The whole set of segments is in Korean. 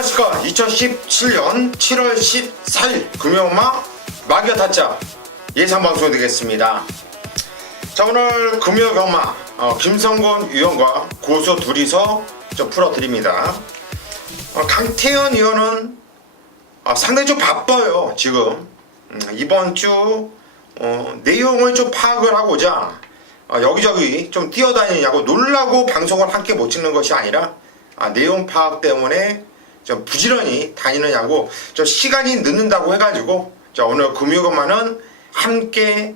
안녕하십니까. 2017년 7월 14일 금요일마 마기아 타짜 예상방송이 되겠습니다. 자, 오늘 금요일 경마 김성곤 위원과 고수 둘이서 좀 풀어드립니다. 강태현 위원은 상당히 좀 바빠요 지금. 이번 주 내용을 좀 파악을 하고자 여기저기 좀 뛰어다니냐고 놀라고 방송을 함께 못 찍는 것이 아니라 내용 파악 때문에 좀 부지런히 다니느냐고 좀 시간이 늦는다고 해가지고 오늘 금요일만은 함께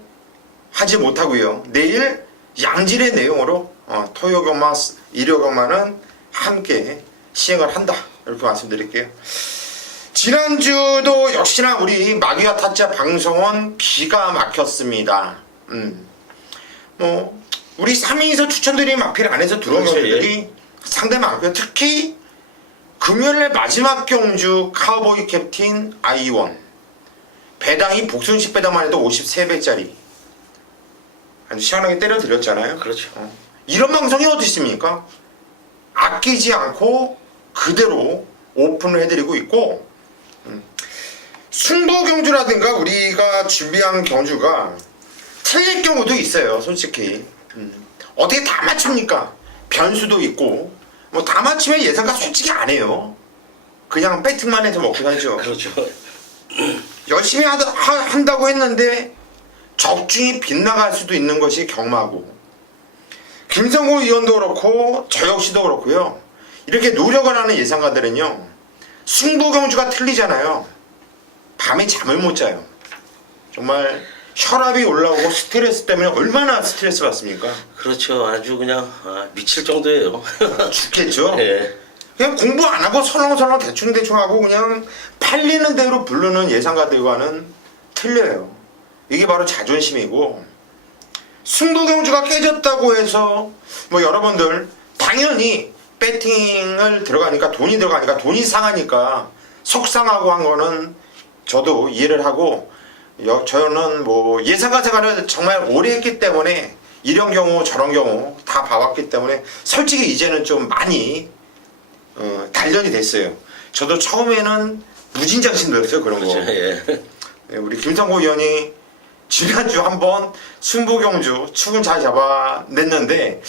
하지 못하고요. 내일 양질의 내용으로 토요일만 일요일만은 함께 시행을 한다 이렇게 말씀드릴게요. 지난주도 역시나 우리 마기아 타짜 방송은 기가 막혔습니다. 우리 3위에서 추천드린 마필 안에서 들어온 경주들이 상당히 많고요. 특히 금요일날 마지막 경주 카우보이 캡틴 I1 배당이 복순식 배당만 해도 53배짜리 아주 시원하게 때려드렸잖아요. 그렇죠. 이런 방송이 어디 있습니까? 아끼지 않고 그대로 오픈을 해드리고 있고, 승부 경주라든가 우리가 준비한 경주가 틀릴 경우도 있어요. 솔직히 어떻게 다 맞춥니까? 변수도 있고 뭐 다 맞추면 예상가 솔직히 안 해요. 그냥 배팅만 해서 먹고 살죠. 그렇죠. 열심히 한다고 했는데 적중이 빗나갈 수도 있는 것이 경마고, 김성호 의원도 그렇고 저 역시도 그렇고요. 이렇게 노력을 하는 예상가들은요, 승부 경주가 틀리잖아요. 밤에 잠을 못 자요. 정말 혈압이 올라오고 스트레스 때문에 얼마나 스트레스 받습니까? 그렇죠. 아주 그냥 미칠 정도예요. 죽겠죠. 예. 그냥 공부 안 하고 설렁설렁 대충대충 하고 그냥 팔리는 대로 부르는 예상가들과는 틀려요. 이게 바로 자존심이고, 승부 경주가 깨졌다고 해서 뭐 여러분들 당연히 배팅을 들어가니까 돈이 들어가니까 돈이 상하니까 속상하고 한 거는 저도 이해를 하고, 저는 뭐 예상가 생활을 정말 오래 했기 때문에 이런 경우 저런 경우 다 봐왔기 때문에 솔직히 이제는 좀 많이 단련이 됐어요. 저도 처음에는 무진장신 들었어요 그런 거. 그렇죠. 예. 우리 김성고 의원이 지난주 한번 승부경주 축은 잘 잡아냈는데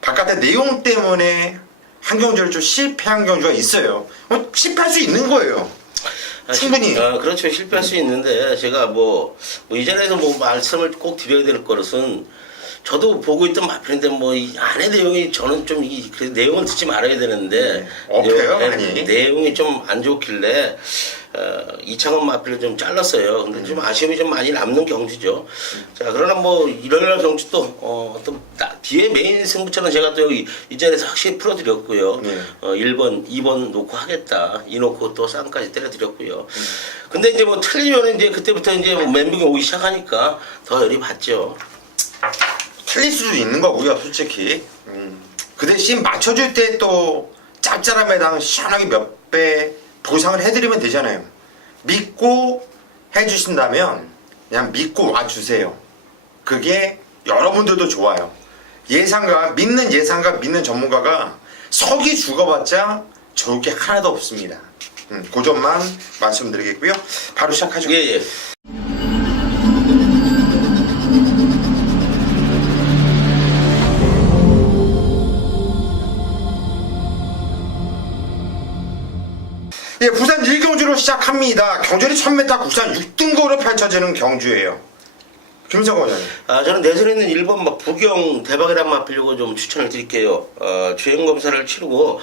바깥에 내용 때문에 한 경주를 좀 실패한 경주가 있어요. 실패할 수 있는 거예요. 충분히. 그렇죠. 실패할 수 있는데 제가 뭐 이 자리에서 뭐 말씀을 꼭 드려야 될 것은, 저도 보고 있던 마필인데 뭐 이 안에 내용이 저는 좀 그래서 내용을 듣지 말아야 되는데 내용이 좀 안 좋길래 이창원 마필을 좀 잘랐어요. 근데 좀 아쉬움이 좀 많이 남는 경주죠. 자, 그러나 뭐 일요일날 경주 또 뒤에 메인 승부처는 제가 또 여기 이 자리에서 확실히 풀어드렸고요. 1번, 2번 놓고 하겠다. 이 놓고 또 쌍까지 때려드렸고요. 근데 이제 뭐 틀리면 이제 그때부터 이제 멘붕이 오기 시작하니까 더 열이 받죠. 틀릴 수도 있는 거고요, 솔직히. 그 대신 맞춰줄 때 또 짭짤한 배당 시원하게 몇 배 보상을 해드리면 되잖아요. 믿고 해주신다면 그냥 믿고 와주세요. 그게 여러분들도 좋아요. 믿는 예상가, 믿는 전문가가 석이 죽어봤자 좋을 게 하나도 없습니다. 그 점만 말씀드리겠고요. 바로 시작하죠. 예. 예, 부산 1경주로 시작합니다. 경주리 1000m 국산 6등급으로 펼쳐지는 경주예요. 김성곤 의원님. 저는 내선에 있는 1번 부경 대박이란 마필려고 좀 추천을 드릴게요. 주행검사를 치르고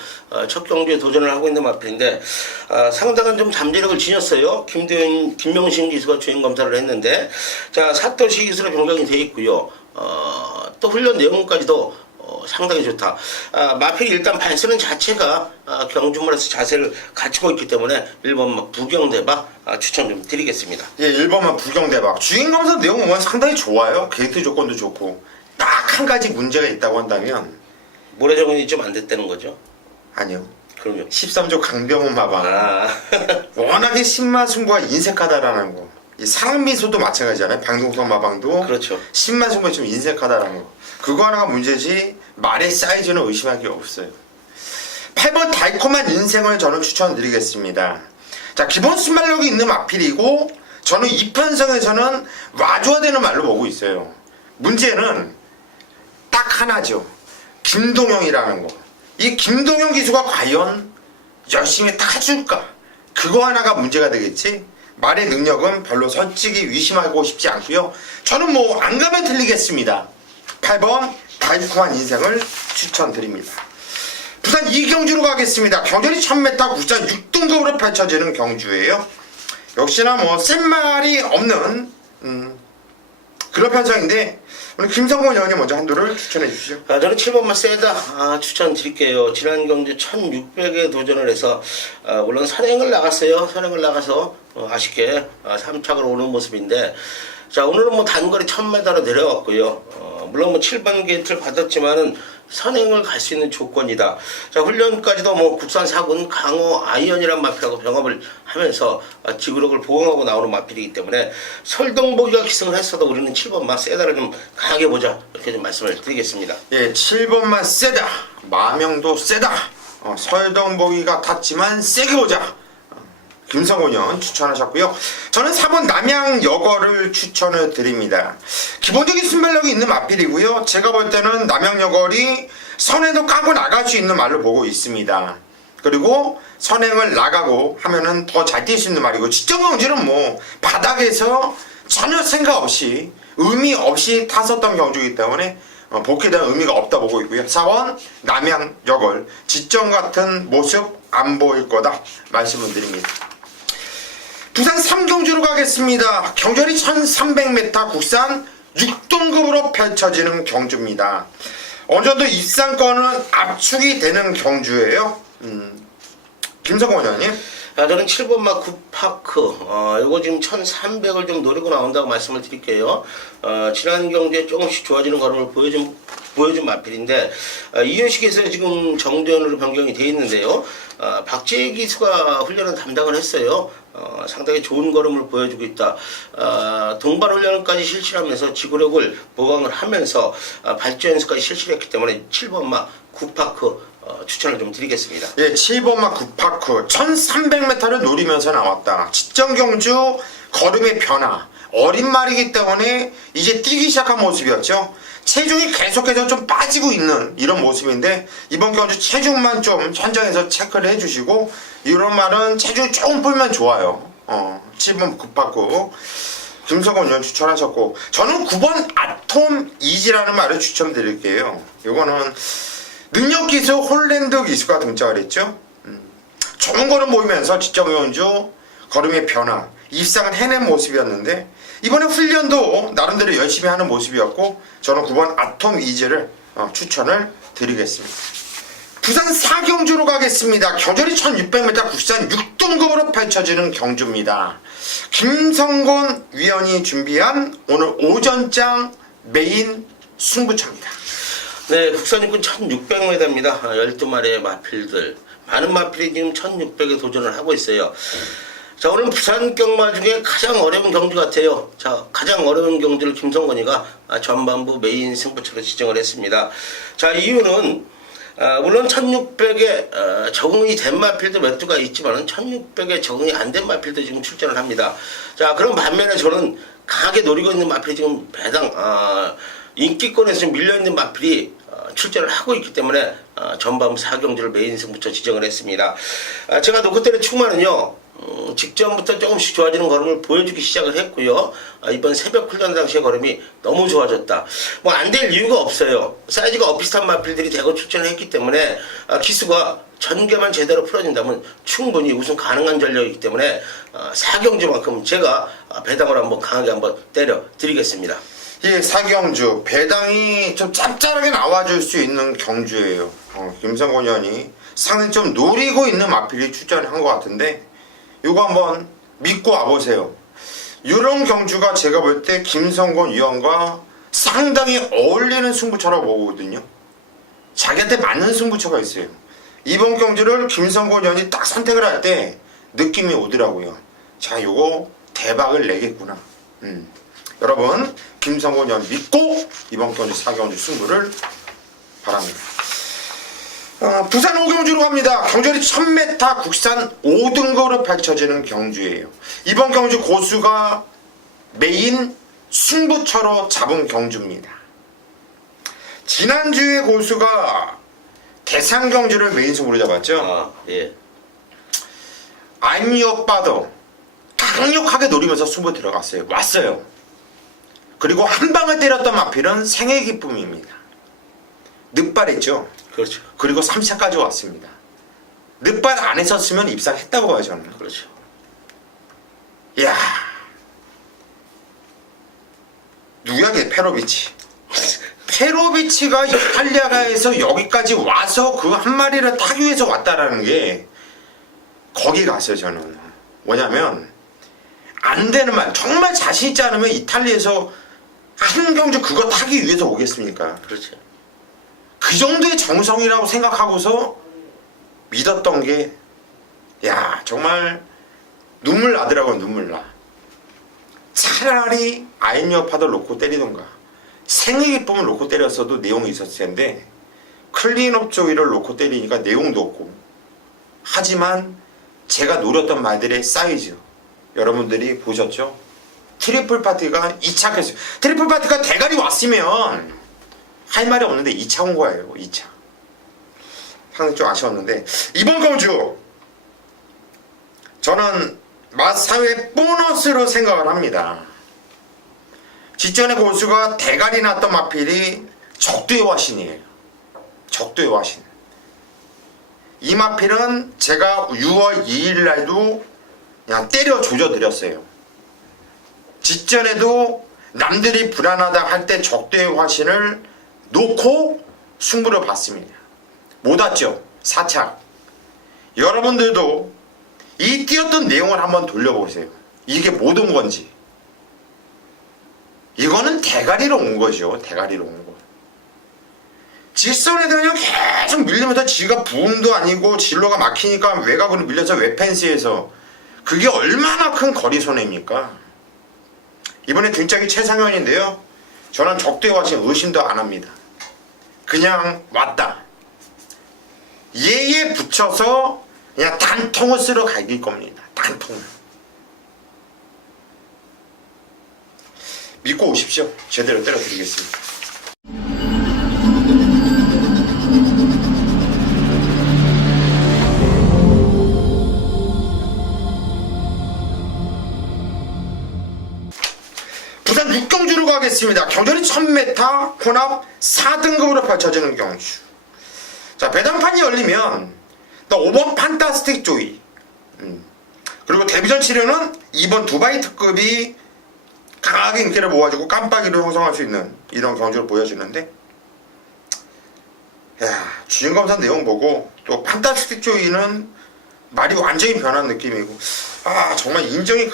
첫 경주에 도전을 하고 있는 마필인데 상당한 좀 잠재력을 지녔어요. 김명신 기수가 주행검사를 했는데, 자, 사토시 기수로 변경이 되어 있고요. 또 훈련 내용까지도 상당히 좋다. 마필이 일단 발쓰는 자체가 경주물에서 자세를 갖추고 있기 때문에 1번 부경대박 추천 좀 드리겠습니다. 예, 1번만 부경대박. 주행검사 내용 보면 상당히 좋아요. 게이트 조건도 좋고. 딱 한 가지 문제가 있다고 한다면, 모래 적응이 좀 안 됐다는 거죠? 아니요. 그럼요. 13조 강병훈 마방. 워낙에 신마승부가 인색하다라는 거. 이 사랑미소도 마찬가지잖아요. 방동석 마방도. 그렇죠. 신마승부가 좀 인색하다라는 거. 그거 하나가 문제지 말의 사이즈는 의심할 게 없어요. 8번 달콤한 인생을 저는 추천드리겠습니다. 자, 기본 순발력이 있는 마필이고 저는 이 편성에서는 와줘야 되는 말로 보고 있어요. 문제는 딱 하나죠. 김동영이라는 거. 이 김동영 기수가 과연 열심히 타줄까? 그거 하나가 문제가 되겠지. 말의 능력은 별로 솔직히 의심하고 싶지 않고요. 저는 뭐 안 가면 틀리겠습니다. 8번 달콤한 인생을 추천드립니다. 부산 이경주로 가겠습니다. 경전이 1000m 국산 6등급으로 펼쳐지는 경주예요. 역시나 뭐 센 말이 없는 그런 편성인데 오늘 김성곤 의원님 먼저 한도를 추천해 주시죠. 저는 7번만 세다 추천드릴게요. 지난 경주 1600에 도전을 해서 물론 선행을 나갔어요. 선행을 나가서 아쉽게 3착을 오는 모습인데 자 오늘은 뭐 단거리 1000m로 내려왔고요. 물론 뭐 7번 게이트를 받았지만은 선행을 갈 수 있는 조건이다. 자 훈련까지도 뭐 국산 4군 강호 아이언이란 마필하고 병합을 하면서 지구력을 보강하고 나오는 마필이기 때문에 설동보기가 기승을 했어도 우리는 7번만 세다를 좀 강하게 보자 이렇게 좀 말씀을 드리겠습니다. 예, 7번만 세다. 마명도 세다. 설동보기가 탔지만 세게 보자. 김성곤 의원 추천하셨고요. 저는 4번 남양여걸을 추천을 드립니다. 기본적인 순발력이 있는 마필이고요. 제가 볼 때는 남양여걸이 선행도 까고 나갈 수 있는 말로 보고 있습니다. 그리고 선행을 나가고 하면은 더 잘 뛸 수 있는 말이고 직전경주는 뭐 바닥에서 전혀 생각 없이 의미 없이 탔었던 경주이기 때문에 복귀에 대한 의미가 없다 보고 있고요. 4번 남양여걸 지점 같은 모습 안 보일 거다 말씀을 드립니다. 부산 3경주로 가겠습니다. 경전이 1300m 국산 6등급으로 펼쳐지는 경주입니다. 어느 정도 입상권은 압축이 되는 경주예요. 김성곤 의원님. 저는 7번마 굿파크 이거 지금 1300을 좀 노리고 나온다고 말씀을 드릴게요. 지난 경주에 조금씩 좋아지는 걸음을 보여준 마필인데 이효식에서 지금 정대현으로 변경이 되어 있는데요. 박재희 기수가 훈련을 담당을 했어요. 상당히 좋은 걸음을 보여주고 있다. 동반 훈련까지 실시하면서 지구력을 보강을 하면서 발주 연습까지 실시했기 때문에 7번마 굿파크 추천을 좀 드리겠습니다. 예, 7번마 굿파크 1300m를 노리면서 나왔다. 직전경주 걸음의 변화 어린 말이기 때문에 이제 뛰기 시작한 모습이었죠. 체중이 계속해서 좀 빠지고 있는 이런 모습인데 이번 경주 체중만 좀 현장에서 체크를 해주시고 이런 말은 체중이 조금 풀면 좋아요. 7번 굿파크 김성곤 의원 추천하셨고 저는 9번 아톰 이지라는 말을 추천드릴게요. 이거는 능력기수 홀랜드 기수가 등장을 했죠. 좋은 걸음 보이면서 직전경주 걸음의 변화 입상을 해낸 모습이었는데 이번에 훈련도 나름대로 열심히 하는 모습이었고 저는 9번 아톰 이즈를 추천을 드리겠습니다. 부산 4경주로 가겠습니다. 경전이 1600m 국산 6등급으로 펼쳐지는 경주입니다. 김성곤 위원이 준비한 오늘 오전장 메인 승부처입니다. 네, 국산육군 1600m입니다. 12마리의 마필들. 많은 마필이 지금 1600에 도전을 하고 있어요. 자, 오늘 부산 경마 중에 가장 어려운 경주 같아요. 자, 가장 어려운 경주를 김성곤이가 전반부 메인 승부처로 지정을 했습니다. 자, 이유는 물론 1600에 적응이 된 마필도 몇 두가 있지만 1600에 적응이 안 된 마필도 지금 출전을 합니다. 자, 그런 반면에 저는 강하게 노리고 있는 마필이 지금 배당 인기권에서 좀 밀려있는 마필이 출전을 하고 있기 때문에 전반부 4경주를 메인 승부처 지정을 했습니다. 제가 놓고 때는 충만은요 직전부터 조금씩 좋아지는 걸음을 보여주기 시작을 했고요. 이번 새벽 훈련 당시의 걸음이 너무 좋아졌다. 뭐 안 될 이유가 없어요. 사이즈가 비슷한 마필들이 대거 출전을 했기 때문에 기수가 전개만 제대로 풀어진다면 충분히 우승 가능한 전력이기 때문에 4경주만큼 제가 배당을 한번 강하게 한번 때려 드리겠습니다. 이 4경주 배당이 좀 짭짤하게 나와줄 수 있는 경주예요. 김성곤 의원이 상당히 좀 노리고 있는 마필이 출전한 것 같은데 이거 한번 믿고 와보세요. 이런 경주가 제가 볼 때 김성곤 의원과 상당히 어울리는 승부처라고 보거든요. 자기한테 맞는 승부처가 있어요. 이번 경주를 김성곤 의원이 딱 선택을 할 때 느낌이 오더라고요. 자, 요거 대박을 내겠구나. 여러분 김성곤 의원 믿고 이번 경주 4경주 승부를 바랍니다. 부산 오경주로 갑니다. 경주리 1000m 국산 5등급으로 펼쳐지는 경주예요. 이번 경주 고수가 메인 승부처로 잡은 경주입니다. 지난주에 고수가 대상 경주를 메인 승부로 잡았죠. 아, 예. I'm your father 강력하게 노리면서 승부 들어갔어요. 왔어요. 그리고 한 방을 때렸던 마필은 생애 기쁨입니다. 늦발했죠. 그렇죠. 그리고 3차까지 왔습니다. 늦발 안 했었으면 입상했다고 봐요, 저는. 그렇죠. 이야. 누구야, 걔 페로비치. 페로비치가 이탈리아가에서 여기까지 와서 그 한 마리를 타기 위해서 왔다라는 게 거기 갔어요, 저는. 뭐냐면, 안 되는 말, 정말 자신 있지 않으면 이탈리아에서 한 경주 그거 타기 위해서 오겠습니까? 그렇죠. 그 정도의 정성이라고 생각하고서 믿었던 게, 야, 정말 눈물 나더라고요, 눈물 나. 차라리 아인여파도 놓고 때리던가, 생의 기쁨을 놓고 때렸어도 내용이 있었을 텐데, 클린업 조이를 놓고 때리니까 내용도 없고, 하지만 제가 노렸던 말들의 사이즈, 여러분들이 보셨죠? 트리플 파티가 2차 했어요. 트리플 파티가 대가리 왔으면 할 말이 없는데 2차 온 거예요. 2차. 상당히 좀 아쉬웠는데 이번 경주 저는 맛사회 보너스로 생각을 합니다. 직전에 고수가 대가리 났던 마필이 적도의 화신이에요. 적도의 화신. 이 마필은 제가 6월 2일 날도 그냥 때려 조져드렸어요. 직전에도 남들이 불안하다 할 때 적도의 화신을 놓고 승부를 봤습니다. 못 왔죠? 4차. 여러분들도 이 뛰었던 내용을 한번 돌려보세요. 이게 못 온 건지. 이거는 대가리로 온 거죠. 대가리로 온 거. 직선에다 그냥 계속 밀리면서 지가 부음도 아니고 진로가 막히니까 외곽으로 밀려서 외펜스에서 그게 얼마나 큰 거리 손해입니까? 이번에 등짝이 최상현인데요. 저는 적도의 화신 의심도 안 합니다. 그냥 왔다. 얘에 붙여서 그냥 단통을 쓸어 갈길 겁니다. 단통을. 믿고 오십시오. 제대로 때려드리겠습니다. 부산 6경주로 가겠습니다. 경주는 1000m 혼합 4등급으로 펼쳐지는 경주. 자, 배당판이 열리면 또 5번 판타스틱 조이, 그리고 데뷔전 치료는 2번 두바이 특급이 강하게 인기를 모아주고 깜빡이로 형성할 수 있는 이런 경주를 보여주는데, 야, 주인검사 내용 보고 또 판타스틱 조이는 말이 완전히 변한 느낌이고, 아, 정말 인정이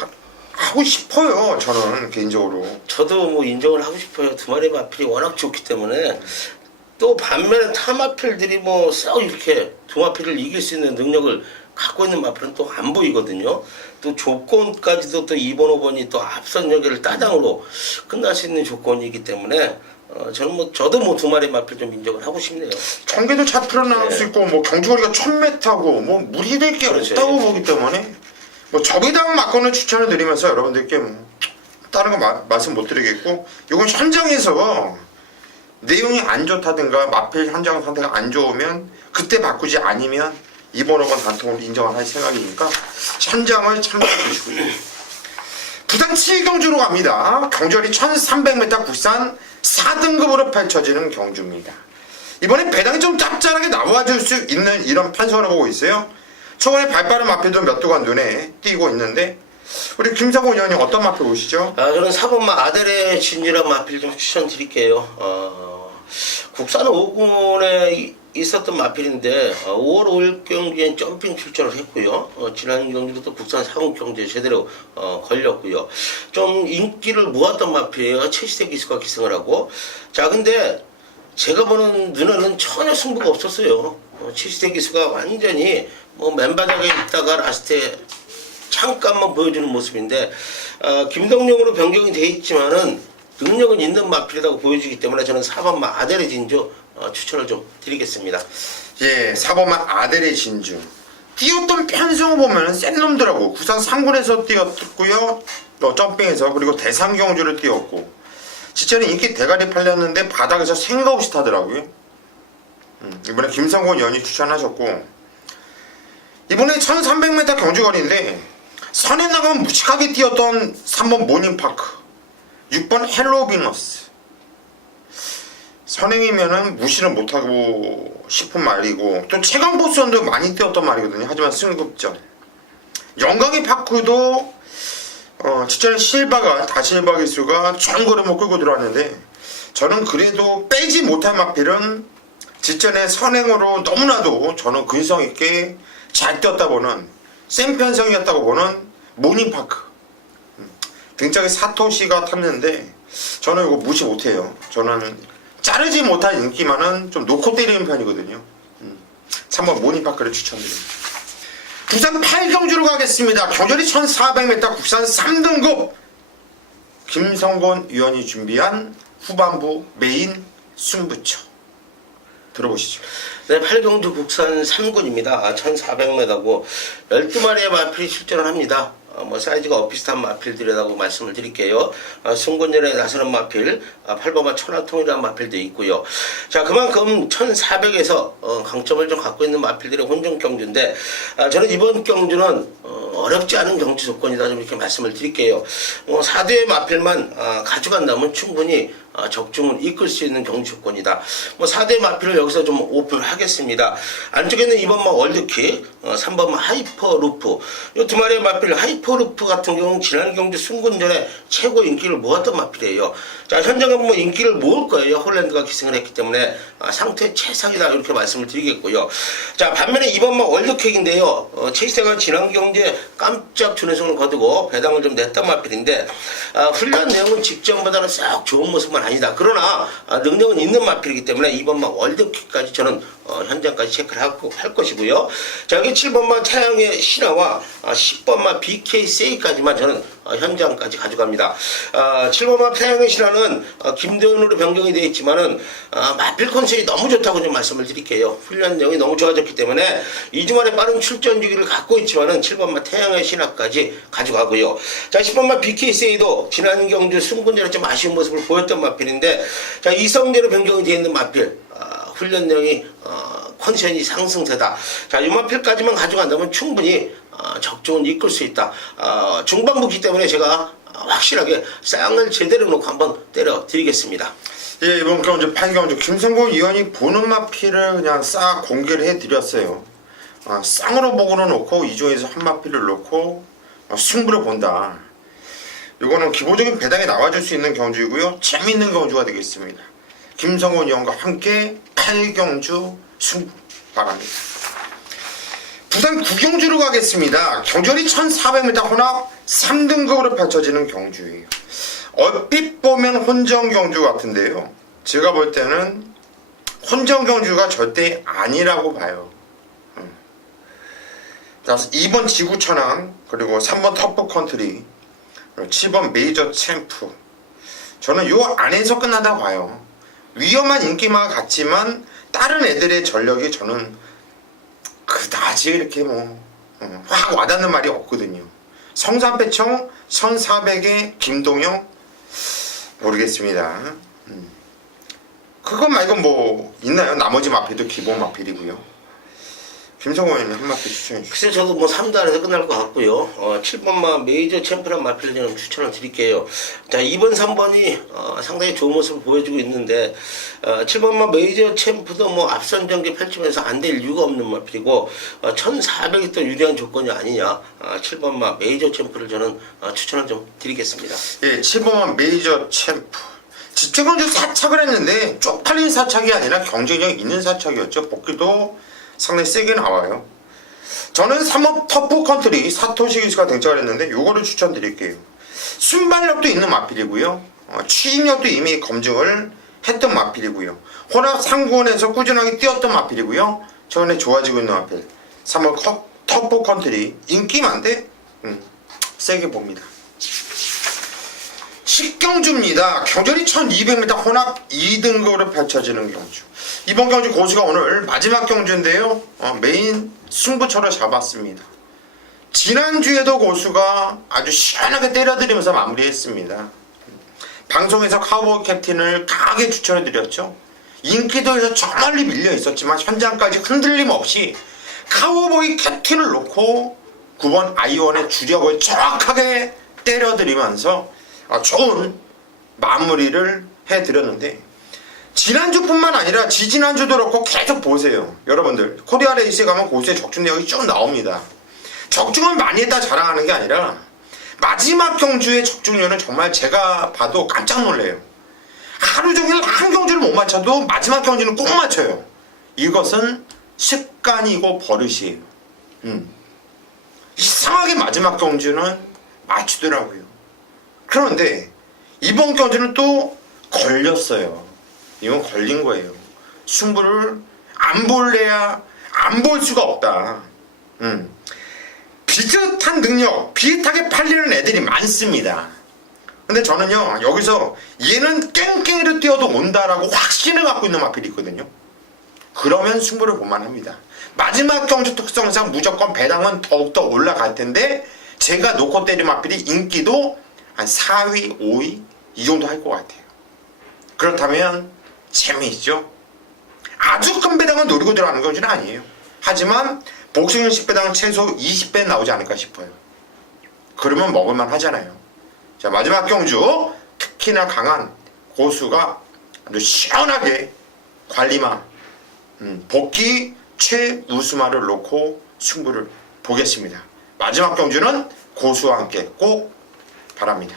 하고 싶어요. 저는 개인적으로. 저도 뭐 인정을 하고 싶어요. 두 마리 마필이 워낙 좋기 때문에. 또 반면에 타 마필들이 뭐 썩 이렇게 두 마필을 이길 수 있는 능력을 갖고 있는 마필은 또 안 보이거든요. 또 조건까지도 또 2번, 5번이 또 앞선 여기를 따당으로 끝날 수 있는 조건이기 때문에 저도 뭐 두 마리 마필 좀 인정을 하고 싶네요. 청계도 차트로 나올 수 있고, 뭐 경주거리가 1000m고 뭐 무리될 게 그렇죠. 없다고 보기 때문에 뭐 저비당 막건을 추천을 드리면서 여러분들께 뭐 다른 거 말씀 못 드리겠고, 이건 현장에서 내용이 안 좋다든가 마필 현장 상태가 안 좋으면 그때 바꾸지, 아니면 이번 5번 단통으로 인정을 할 생각이니까 현장을 참고해 주시고요. 부산 7경주로 갑니다. 경주거리 1300m 국산 4등급으로 펼쳐지는 경주입니다. 이번에 배당이 좀 짭짤하게 나와줄 수 있는 이런 편성을 보고 있어요. 초반에 발빠른 마필도 몇 두간 눈에 띄고 있는데, 우리 김상곤 의원님 어떤 마필 보시죠? 저는 4번마 아델의 진이란 마필 좀 추천드릴게요. 국산 5군에 있었던 마필인데 5월 5일 경기엔 점핑 출전을 했고요. 지난 경기도 또 국산 4군 경기에 제대로 걸렸고요. 좀 인기를 모았던 마필이에요. 최시대 기수가 기승을 하고. 자, 근데 제가 보는 눈에는 전혀 승부가 없었어요. 최시대 기수가 완전히 뭐 맨바닥에 있다가 라스트에 잠깐만 보여주는 모습인데, 김동령으로 변경이 돼 있지만은 능력은 있는 마필이라고 보여주기 때문에 저는 4번마 아델의 진주 추천을 좀 드리겠습니다. 예, 4번만 아델의 진주. 뛰었던 편성을 보면 센 놈더라고. 부산 3군에서 뛰었고요. 점핑에서. 그리고 대상 경주를 뛰었고. 지천이 인기 대가리 팔렸는데 바닥에서 생각 없이 타더라고요. 이번에 김성곤 의원이 추천하셨고. 이번에 1300m 경주거리인데 선에 나가면 무식하게 뛰었던 3번 모닝파크, 6번 헬로비너스. 선행이면은 무시를 못하고 싶은 말이고, 또 최강보선도 많이 뛰었던 말이거든요. 하지만 승급전. 영광의 파크도 직전에 실바가 다실바 기수가 좋은 걸음을 끌고 들어왔는데, 저는 그래도 빼지 못할 마필은 직전에 선행으로 너무나도 저는 근성 있게 잘 뛰었다 보는 센 편성이었다고 보는 모닝파크. 등짝에 사토시가 탔는데 저는 이거 무시 못해요. 저는 자르지 못할 인기만은 좀 놓고 때리는 편이거든요. 3번 모닝파크를 추천드립니다. 부산 8경주로 가겠습니다. 경주리 1400m 국산 3등급 김성곤 위원이 준비한 후반부 메인 승부처 들어보시죠. 네, 8경주 국산 3군입니다. 1400m고 12마리의 마필이 출전을 합니다. 사이즈가 비슷한 마필들이라고 말씀을 드릴게요. 승군전에 나서는 마필, 8번마 천안통이라는 마필도 있고요. 자, 그만큼 1400에서 강점을 좀 갖고 있는 마필들의 혼종 경주인데, 저는 이번 경주는 어렵지 않은 경주 조건이다 좀 이렇게 말씀을 드릴게요. 4대의 마필만 가져간다면 충분히 적중을 이끌 수 있는 경주 조건이다. 4대 마필을 여기서 좀 오픈하겠습니다. 안쪽에는 2번마 월드킥, 3번마 하이퍼루프. 이 두 마리의 마필, 하이퍼루프 같은 경우는 지난 경주 승군전에 최고 인기를 모았던 마필이에요. 자, 현장은 뭐 인기를 모을 거예요. 홀랜드가 기승을 했기 때문에 상태 최상이다 이렇게 말씀을 드리겠고요. 자, 반면에 2번마 월드킥인데요. 최희세가 지난 경주에 깜짝 준우승을 거두고 배당을 좀 냈던 마필인데, 훈련 내용은 직전보다는 썩 좋은 모습은 아니다. 그러나 능력은 있는 마필이기 때문에 2번마 월드킥까지 저는 현장까지 체크를 할 것이고요. 자, 여기 7번마 태양의 신화와 10번마 BK 세이까지만 저는 현장까지 가져갑니다. 7번마 태양의 신화는 김대훈으로 변경이 되어 있지만은 마필 컨셉이 너무 좋다고 좀 말씀을 드릴게요. 훈련 내용이 너무 좋아졌기 때문에 2주 만에 빠른 출전 주기를 갖고 있지만은 7번마 태양의 신화까지 가져가고요. 자, 10번마 BK 세이도 지난 경주 승군전에 좀 아쉬운 모습을 보였던 마필인데, 자, 이성대로 변경이 되어 있는 마필. 훈련 내용이 컨디션이 상승세다. 자, 이 마필까지만 가져간다면 충분히 적중은 이끌 수 있다. 중반부기 때문에 제가 확실하게 쌍을 제대로 놓고 한번 때려 드리겠습니다. 예, 이번 경주 8경주 김성곤 위원이 보는 마필을 그냥 싹 공개를 해드렸어요. 쌍으로 보고는 놓고 이 중에서 한 마필을 놓고 승부를 본다. 이거는 기본적인 배당에 나와줄 수 있는 경주이고요. 재밌는 경주가 되겠습니다. 김성곤 위원과 함께 8경주 승부 바랍니다. 부산 9경주로 가겠습니다. 경주리 1400m 혼합 3등급으로 펼쳐지는 경주예요. 얼핏 보면 혼정 경주 같은데요. 제가 볼 때는 혼정 경주가 절대 아니라고 봐요. 2번 지구천왕, 그리고 3번 터프 컨트리, 그리고 7번 메이저 챔프. 저는 요 안에서 끝난다고 봐요. 위험한 인기만 같지만 다른 애들의 전력이 저는 그다지 이렇게 확 와닿는 말이 없거든요. 성산패청 1400의 김동영 모르겠습니다. 그것 말고 뭐 있나요? 나머지 마필도 기본 마필이고요. 김성곤 의원님 한 마필 추천해 주시죠. 글쎄, 저도 뭐 3도 안에서 끝날 것 같고요. 7번마 메이저 챔프란 마필을 좀 추천을 드릴게요. 자, 2번, 3번이 상당히 좋은 모습을 보여주고 있는데, 7번마 메이저 챔프도 뭐 앞선 경기 펼치면서 안 될 이유가 없는 마필이고, 1400이 또 유리한 조건이 아니냐. 7번마 메이저 챔프를 저는 추천을 좀 드리겠습니다. 예, 7번마 메이저 챔프. 지체건주 사착을 했는데 쪽팔린 사착이 아니라 경쟁력 있는 사착이었죠. 복귀도 상당히 세게 나와요. 저는 3업 터프 컨트리 사토시 기수가 등장을 했는데 요거를 추천드릴게요. 순발력도 있는 마필이고요. 추진력도 이미 검증을 했던 마필이고요. 혼합 상군에서 꾸준하게 뛰었던 마필이고요. 최근에 좋아지고 있는 마필 3업 터프 컨트리 인기 많은데 세게 봅니다. 식경주입니다. 경전이 1200m 혼합 2등급으로 펼쳐지는 경주. 이번 경주 고수가 오늘 마지막 경주인데요. 메인 승부처를 잡았습니다. 지난주에도 고수가 아주 시원하게 때려드리면서 마무리했습니다. 방송에서 카우보이 캡틴을 강하게 추천해드렸죠. 인기도에서 저 멀리 밀려 있었지만 현장까지 흔들림 없이 카우보이 캡틴을 놓고 9번 아이원의 주력을 정확하게 때려드리면서 좋은 마무리를 해드렸는데, 지난주뿐만 아니라 지지난주도 그렇고 계속 보세요. 여러분들 코리아 레이스에 가면 고수의 적중 내역이 쭉 나옵니다. 적중을 많이 했다 자랑하는 게 아니라 마지막 경주의 적중률은 정말 제가 봐도 깜짝 놀래요. 하루 종일 한 경주를 못 맞춰도 마지막 경주는 꼭 맞춰요. 이것은 습관이고 버릇이에요. 이상하게 마지막 경주는 맞추더라고요. 그런데 이번 경주는 또 걸렸어요. 이건 걸린 거예요. 승부를 안 볼래야 안 볼 수가 없다. 비슷한 능력, 비슷하게 팔리는 애들이 많습니다. 근데 저는요, 여기서 얘는 깽깽이로 뛰어도 온다라고 확신을 갖고 있는 마필이 있거든요. 그러면 승부를 볼만합니다. 마지막 경주 특성상 무조건 배당은 더욱더 올라갈 텐데, 제가 놓고 때린 마필이 인기도 한 4위, 5위 이 정도 할 것 같아요. 그렇다면 재미있죠? 아주 큰 배당은 노리고 들어가는 경주는 아니에요. 하지만 복싱식 배당은 최소 20배 나오지 않을까 싶어요. 그러면 먹을만 하잖아요. 자, 마지막 경주 특히나 강한 고수가 아주 시원하게 관리마 복귀 최우수마를 놓고 승부를 보겠습니다. 마지막 경주는 고수와 함께 꼭 바랍니다.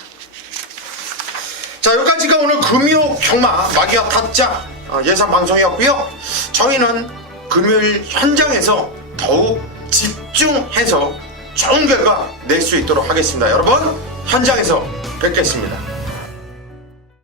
자, 여기까지가 오늘 금요 경마 마기와 타짜 예상 방송이었고요. 저희는 금요일 현장에서 더욱 집중해서 좋은 결과 낼 수 있도록 하겠습니다. 여러분, 현장에서 뵙겠습니다.